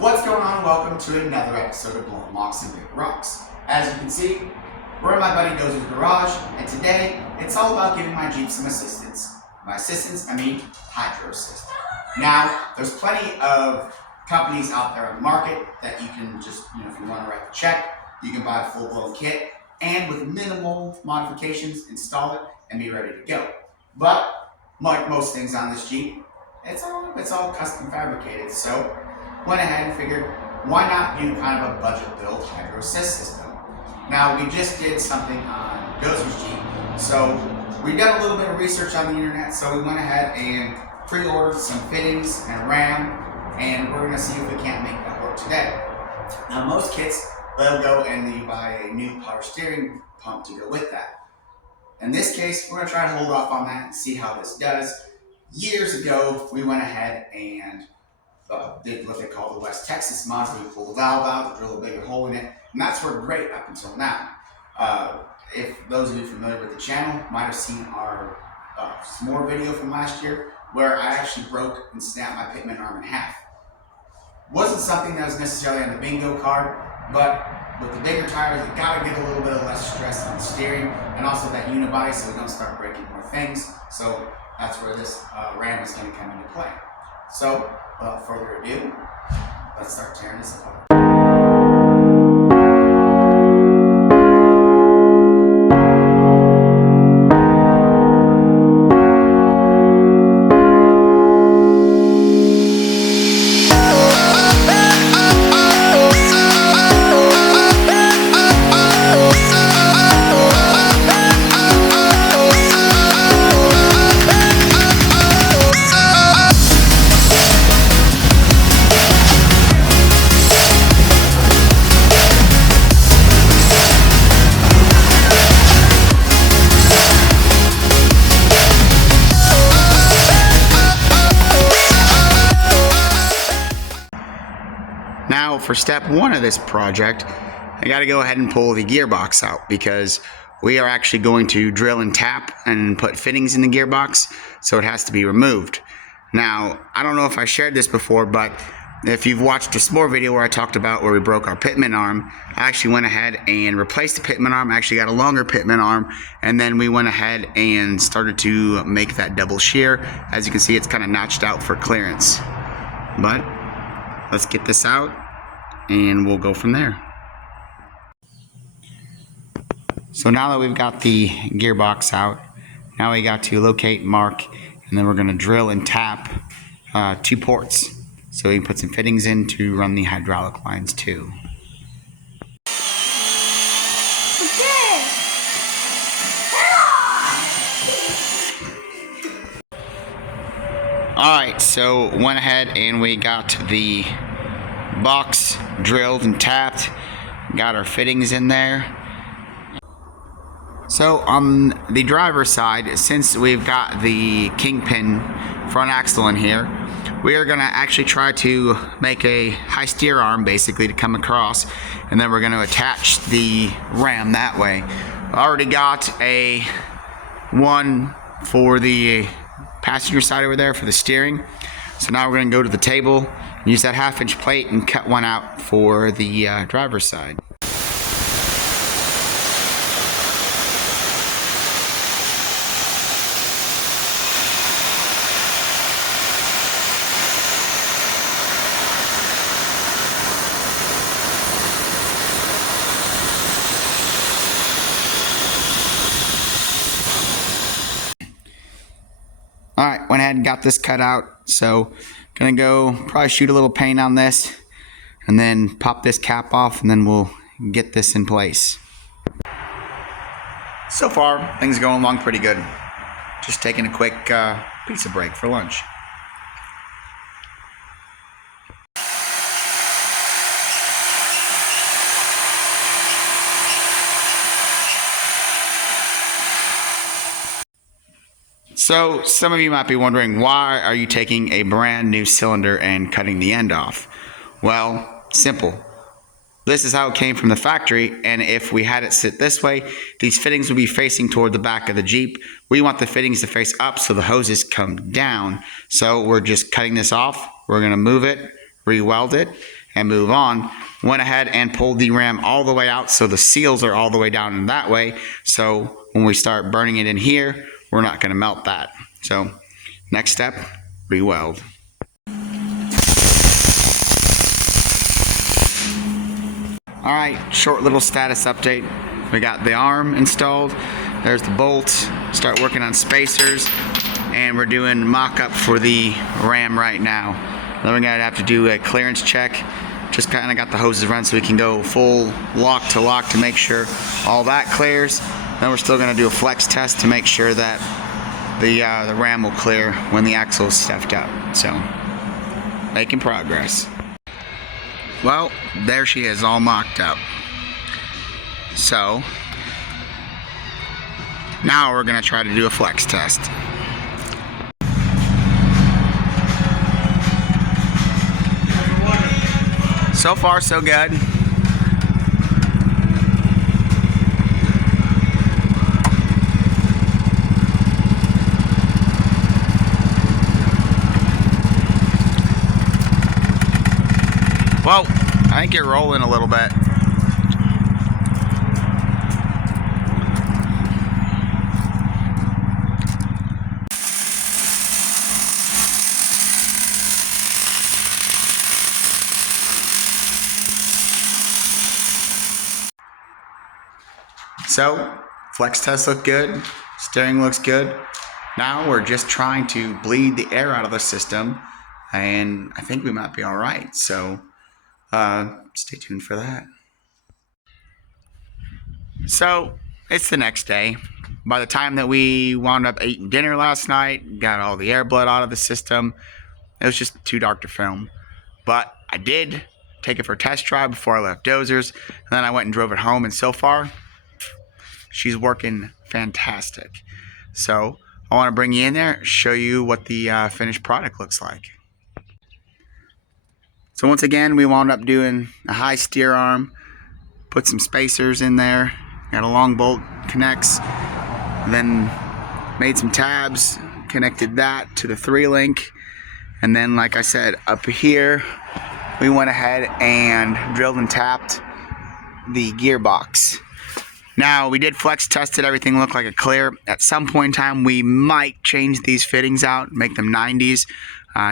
What's going on? Welcome to another episode of Blowing Mocks and Big Rocks. As you can see, we're in my buddy Dozer's garage, and today it's all about giving my Jeep some assistance. By assistance, I mean hydro assist. Now, there's plenty of companies out there on the market that you can just, if you want to write the check, you can buy a full-blown kit and with minimal modifications, install it and be ready to go. But like most things on this Jeep, it's all custom fabricated. So went ahead and figured, why not do kind of a budget build hydro assist system? Now, we just did something on Dozer's Jeep, so we done a little bit of research on the internet, so we went ahead and pre-ordered some fittings and RAM, and we're gonna see if we can't make that work today. Now, most kits, they'll go and you buy a new power steering pump to go with that. In this case, we're gonna try to hold off on that and see how this does. Years ago, we went ahead and did what they call the West Texas mod, where we pull the valve out, drill a bigger hole in it, and that's worked great up until now. If those of you familiar with the channel might have seen our s'more video from last year, where I actually broke and snapped my pitman arm in half. Wasn't something that was necessarily on the bingo card, but with the bigger tires, you gotta get a little bit of less stress on the steering, and also that unibody, so we don't start breaking more things. So that's where this RAM is gonna come into play. So, without further ado, let's start tearing this apart. Now, for step one of this project, I got to go ahead and pull the gearbox out because we are actually going to drill and tap and put fittings in the gearbox, so it has to be removed. Now, I don't know if I shared this before, but if you've watched a s'more video where I talked about where we broke our pitman arm, I actually went ahead and replaced the pitman arm, actually got a longer pitman arm, and then we went ahead and started to make that double shear. As you can see, it's kind of notched out for clearance. But let's get this out and we'll go from there. So now that we've got the gearbox out, now we got to locate, mark, and then we're going to drill and tap 2 ports. So we can put some fittings in to run the hydraulic lines too. Alright, so went ahead and we got the box drilled and tapped, got our fittings in there. So on the driver's side, since we've got the kingpin front axle in here, we are going to actually try to make a high steer arm basically to come across, and then we're going to attach the ram that way. I already got a one for the passenger side over there for the steering, so now we're going to go to the table, use that 1/2-inch plate and cut one out for the driver's side. Alright, went ahead and got this cut out, so gonna go probably shoot a little paint on this and then pop this cap off, and then we'll get this in place. So far, things are going along pretty good. Just taking a quick pizza break for lunch. So some of you might be wondering, why are you taking a brand new cylinder and cutting the end off? Well, simple. This is how it came from the factory, and if we had it sit this way, these fittings would be facing toward the back of the Jeep. We want the fittings to face up so the hoses come down. So we're just cutting this off. We're going to move it, re-weld it, and move on. Went ahead and pulled the ram all the way out so the seals are all the way down in that way. So when we start burning it in here, we're not going to melt that. So next step, re-weld. Alright, short little status update. We got the arm installed. There's the bolt. Start working on spacers. And we're doing mock-up for the ram right now. Then we're going to have to do a clearance check. Just kind of got the hoses run so we can go full lock to make sure all that clears. Then we're still going to do a flex test to make sure that the ram will clear when the axle is stuffed up. So, making progress. Well, there she is, all mocked up. So, now we're going to try to do a flex test. So far, so good. Well, I think you're rolling a little bit. So, flex test looked good, steering looks good. Now we're just trying to bleed the air out of the system, and I think we might be all right. So, stay tuned for that. So, it's the next day. By the time that we wound up eating dinner last night, got all the air blood out of the system, it was just too dark to film. But I did take it for a test drive before I left Dozers, and then I went and drove it home, and so far, she's working fantastic. So I want to bring you in there, show you what the finished product looks like. So once again, we wound up doing a high steer arm, put some spacers in there, got a long bolt connects, then made some tabs, connected that to the 3-link, and then like I said, up here, we went ahead and drilled and tapped the gearbox. Now, we did flex test it, everything looked like a clear. At some point in time, we might change these fittings out, make them 90s,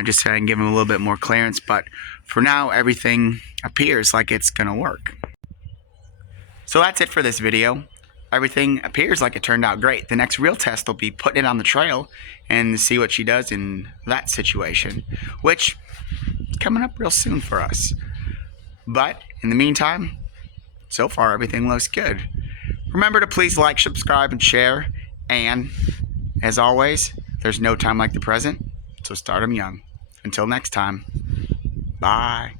just so I can give them a little bit more clearance. But for now, everything appears like it's going to work. So that's it for this video. Everything appears like it turned out great. The next real test will be putting it on the trail and see what she does in that situation, which is coming up real soon for us. But in the meantime, so far everything looks good. Remember to please like, subscribe, and share. And, as always, there's no time like the present, so start 'em young. Until next time, bye.